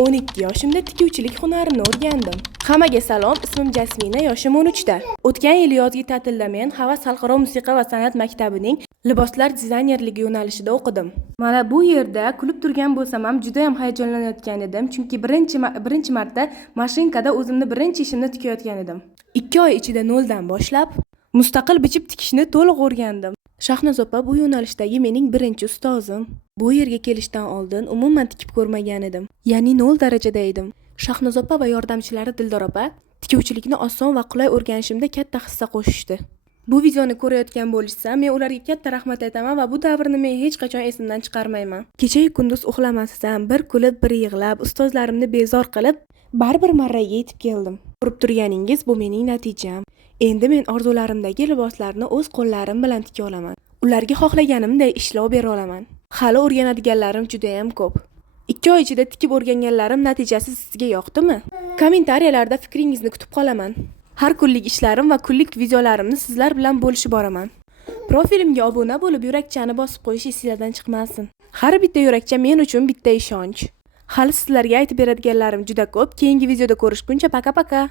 12 yoshimda tikuvchilik hunarini o'rgandim. Hammaga salom, ismim Jasmina, yoshim 13 da. O'tgan yil yozgi ta'tilda men Havas xalqaro musiqa va san'at maktabining liboslar dizaynerligi yo'nalishida o'qidim. Mana bu yerda kulib turgan bo'lsam ham juda ham hayajonlanayotgan edim, chunki birinchi marta mashinkada o'zimni birinchi ishimni tikayotgan edim. 2 oy ichida noldan boshlab mustaqil bichib tikishni to'liq o'rgandim. Shahnoz opa bu yo'nalishdagi mening birinchi ustozim. Bu yerga kelishdan oldin umuman tikib ko'rmagan edim. Ya'ni 0 darajada edim. Shahnoz opa va yordamchilari Dildor opa tikuvchilikni oson va qulay o'rganishimda katta hissa qo'shishdi. Bu videoni ko'rayotgan bo'lishsa, men ularga katta rahmat aytaman va bu davrni men hech qachon esimdan chiqarmayman. Kecha-yu kunduz uxlamasdan, bir kulib, bir yig'lab, ustozlarimni bezor qilib, baribir marraga yetib keldim. Ko'rib turganingiz, bu mening natijam. Endi men orzularimdagi liboslarni o'z qo'llarim bilan tika olaman. Ularga xohlaganimday ishlov bera olaman. Hali o'rganadiganlarim juda ham ko'p. 2 oy ichida tikib o'rganganlarim natijasi sizga yoqdimi? Kommentariyalarda fikringizni kutib qolaman. Har kunlik ishlarim va kunlik videolarimni sizlar bilan bo'lishib boraman. Profilimga obuna bo'lib, yurakchani bosib qo'yish esingizdan chiqmasin. Har bitta yurakcha men uchun bitta ishonch. Hali sizlarga aytib beradiganlarim juda ko'p. Keyingi videoda ko'rishguncha paka-paka.